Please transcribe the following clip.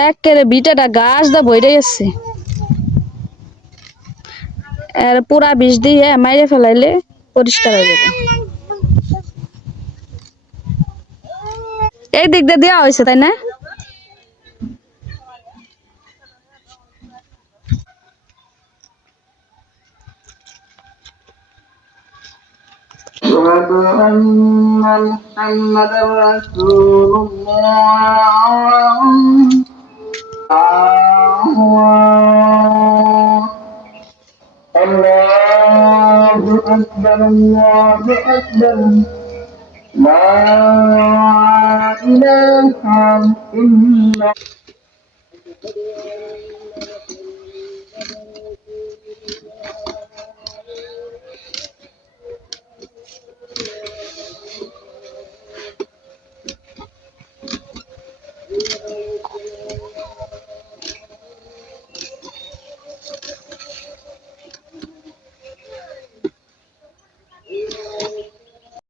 একেবারে বিটাটা গাছ দা বইরে গেছে। আর পুরা বিষ দিয়ে মাইরে ফেলাইলে পরিষ্কার হয়ে যাবে। এই দিক দিয়ে দেওয়া হয়েছে তাই না? الله أكبر الله أكبر لا إله إلا